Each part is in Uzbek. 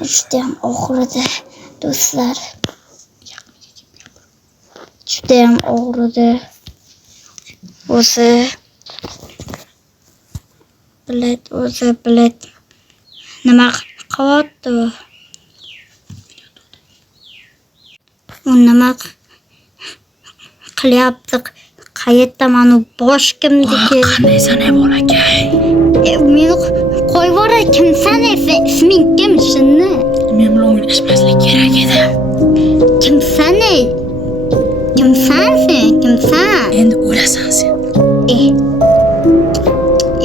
Judayam og'ridi do'stlar. Judayam og'ridi. O'zi bilet nima qilyapti? U nima qilyapti? Qayerdaman u bosh kimniki? Qanaysan ey bolakay? Meni qo'yib yubor, kimsan? Isming kim shunni? Men bilan o'ynashmaslik kerak edi. Kimsan ey? Kimsan sen? Kimsan? Endi o'lasan sen.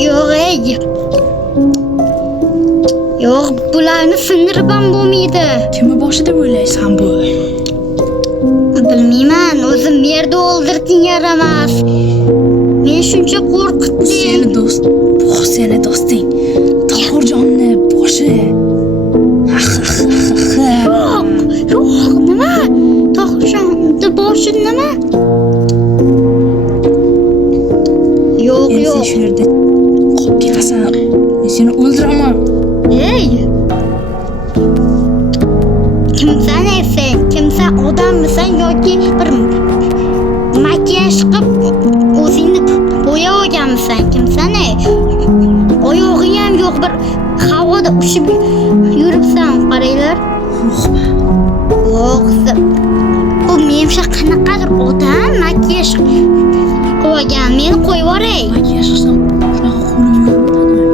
Yo'q ey. Yo'q, bularni sindirib ham bo'lmaydi. Kimni boshi deb o'ylaysan bu? Bilmayman, o'zim yerda o'ldirding yaramas. Men shuncha qo'rqitding. Seni do'st, bu seni do'sting. Tohirjonni boshi. Yo'q, nima? Tohirjonni boshi nima? Yo'q. Sen shu yerda qolib ketasan. Men seni o'ldiraman. Ey! Kimsan sen? Kimsan? Odammisan yoki bir makiyaj qilib o'zingni bo'yab olganmisan? Kimsan ey? Oyog'ing ham yo'q, bir havoda ushib yuribsan, qaranglar. Yo'q. Bu menimcha qanaqadir odam makiyaj qilib olgan. Meni qo'yib yuboray. Makiyaj qilsam shunaqa qo'lim yo'q bo'ladi.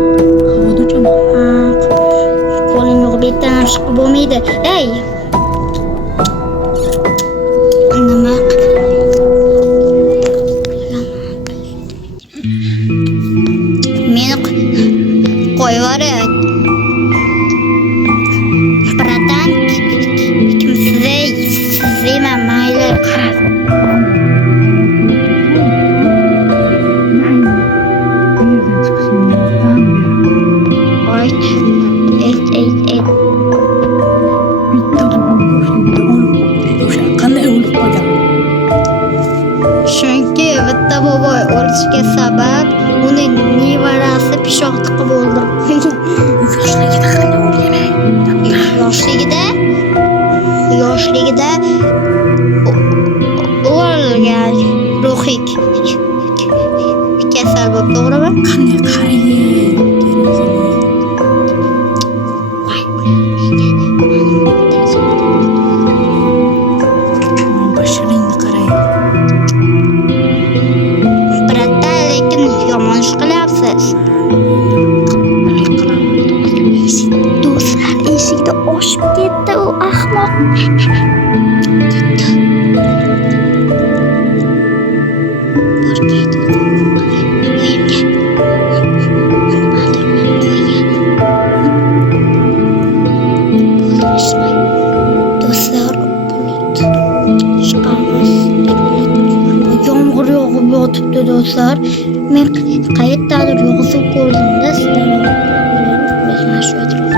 Havoda uchaman. Qo'ling yo'q, betdan ham chiqib bo'lmaydi. Ey! Nima? Meni qo'yib yuboray. Bratan, sizman mayli. Chunki bitta boboy o'lishiga sabab uni nevarasi pishoq tiqib o'ldirib qo'ygan. Yoshligida qanday o'lgan ey? Yoshligida o'lgan, ruhiy kasal bo'lib, to'g'rimi? Qanday qaraydi? Bashiringni qaraydi. Biratda, lekin yomon ish qilyapsiz. Do'stlar, eshikda oshib ketdi u ahmoq. Do'stlar, chiqamiz. Yomg'ir yog'ib yotibdi do'stlar. Men qayerdadir yog'ib ko'rdim-da, sizlar. Mana shu atrofda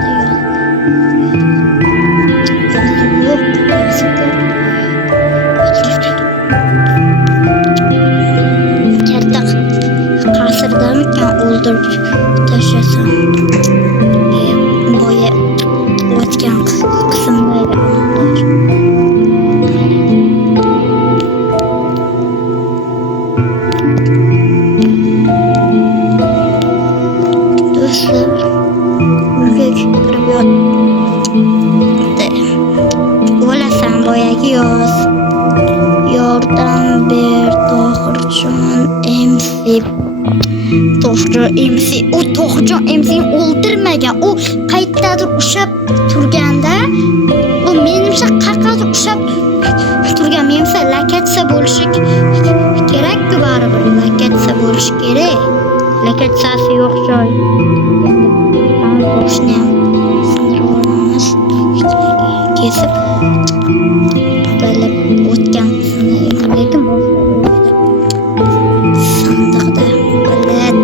katta qasrdamikan o'ldirib tashlasham. Boya o'tgan qismdagi do'stlar, uyga kirib yotdi. O'lasan boyagi yoz. Yordam ber Tohirjon MC. Tohirjon MC. U Tohirjon MC'ni o'ldirmagan. U qayerdadir ushab turganda, u menimcha qaqadir ushab turgan. Menimcha lokatsiya bo'lishi kerak-ku, baribir lokatsiya bo'lishi kerak. Lokatsiyasi yo'q joy. Boshni ham sindirib olamiz. Kesib bilib o'tgan lekin sandiqda bilet.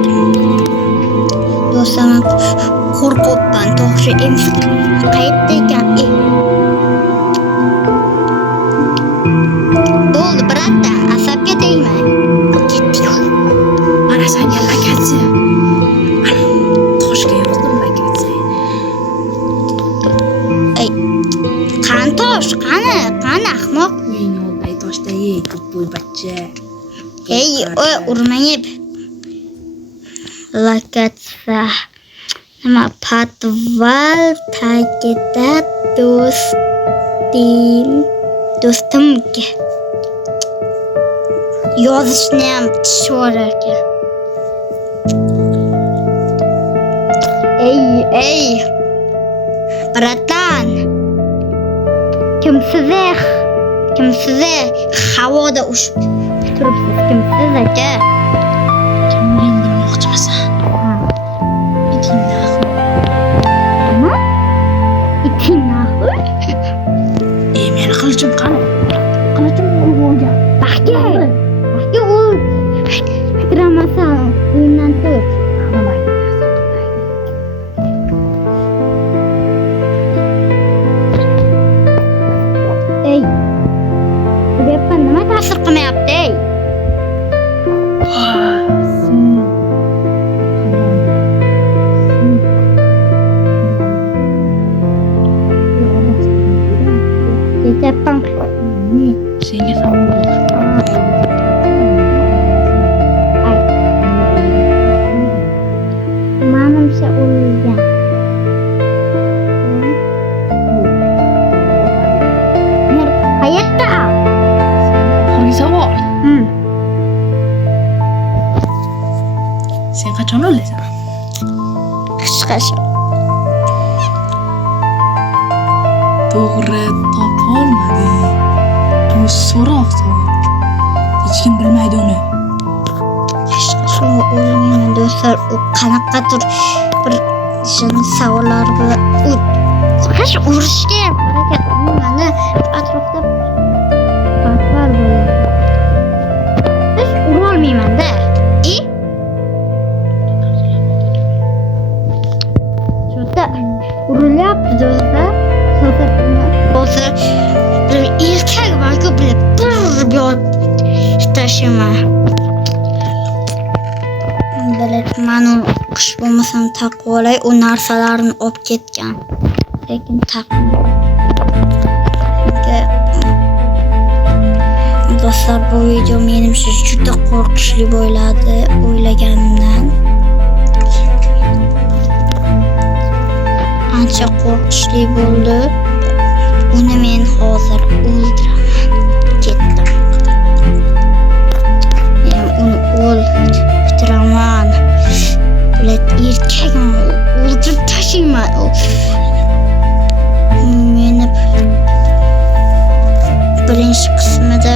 Do'stlar, qo'rqibman. To'g'ri, MC qayerda ekan? Bo'ldi, bratdan, asabga tegmang. Ketdi-ku. Mana senga lokatsiya. Toshga yozdim lokatsiya. Kecha. Ey, oy, urmang. Lakatsa. Nima patval tagida do'stimga yozishni ham tushar ekan. Ey, bratan. Kimsiz? Havoda ushib turibsiz. Kimsiz aka? Kimni bilmoqchimisan? Iting naxu. Nima? Iting naxu? Meni qilichim qani? Qilichim bo'lgan. Baxga u fikramasa uyimdan tut. Ey, bu gapga nima ta'sir qilmayapti, ey? Ketyapman. Senga ham Manimcha o'lgan. Qayerda? oxirgi savol. Sen qachon o'lasan? Qishqash. To'g'ri topolmading. Bu so'roq savol. Hech kim bilmaydi uni. Shu o'lmayman do'stlar, u qanaqadir bir savollar bilan urishga ham harakat qilmadi. Atrofda patvar bo'ladi. Hech urolmayman-da. Shunda urilyapti do'stlar. Hozir erkak balki bilib turib tashima. Bilaman, u qish bo'lmasam taqvolay u narsalarni olib ketgan. Lekin do'stlar, bu video menimcha juda qo'rqinchli bo'ladi o'ylaganimdan. Ancha qo'rqinchli bo'ldi. Uni men hozir o'ldiraman. Ketdim. Men uni o'ldiraman. Erkakni o'ldirib tashlayman. Meni birinchi qismida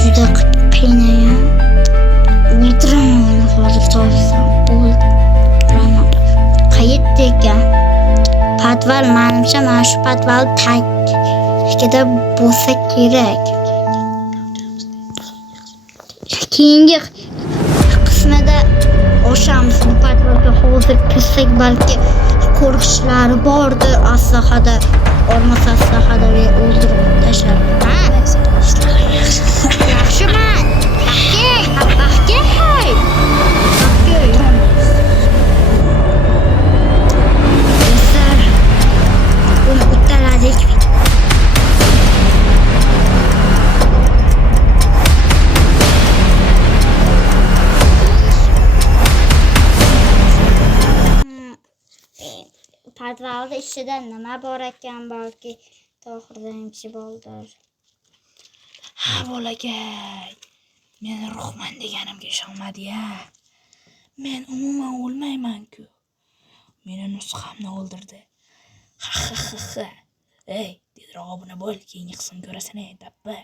juda qiynayman. O'ldiraman hozir topsam. O'ldiraman. Qayerda ekan? Patval, menimcha mana shu patval tagida bo'lsa kerak. Keyingi qismida o'shamiz bu patvalga hozir kirsak balki qo'rqishlari bordir. Aslahada olmasa aslahada o'ldirib tashlar. Yaxshiman. Baxga. Uni uddaladik. Patvalda ichida nima bor ekan, balki to'g'ridan bo'ldir. Ha, bo'lagay. Men ruhman deganimga ishonmadi-ya. Men umuman o'lmayman-ku. Meni nusxamni o'ldirdi. Ha. Ey, tezroq obuna bo'l, keyingi qismni ko'rasan, dabba.